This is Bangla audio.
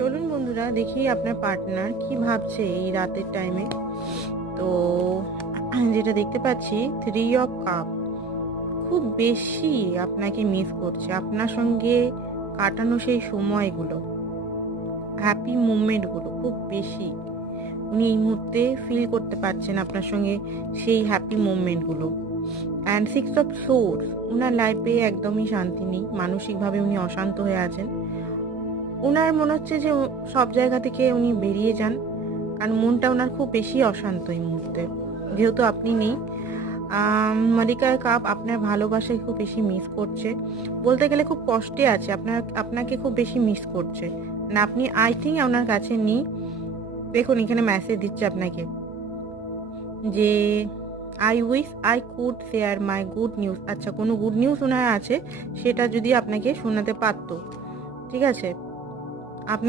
চলুন বন্ধুরা, দেখি আপনার পার্টনার কি ভাবছে এই রাতের টাইমে। তো যেটা দেখতে পাচ্ছি, 3 অফ কাপ, খুব বেশি আপনাকে মিস করছে। আপনার সঙ্গে কাটানো সেই সময়গুলো, হ্যাপি মুভমেন্টগুলো খুব বেশি উনি এই মুহূর্তে ফিল করতে পারছেন আপনার সঙ্গে সেই হ্যাপি মুভমেন্টগুলো। অ্যান্ড 6 অফ সোর্স, ওনার লাইফে একদমই শান্তি নেই, মানসিকভাবে উনি অশান্ত হয়ে আছেন। ওনার মনে হচ্ছে যে সব জায়গা থেকে উনি বেরিয়ে যান, কারণ মনটা ওনার খুব বেশি অশান্ত এই মুহূর্তে, যেহেতু আপনি নেই। মালিকার কাপ আপনার ভালোবাসায় খুব বেশি মিস করছে, বলতে গেলে খুব কষ্টে আছে, আপনাকে খুব বেশি মিস করছে না। আপনি আই থিঙ্ক ওনার কাছে নেই। দেখুন এখানে মেসেজ দিচ্ছে আপনাকে যে I wish I could share my good news. আচ্ছা, কোনো গুড নিউজ ওনার আছে, সেটা যদি আপনাকে শোনাতে পারতো, ঠিক আছে।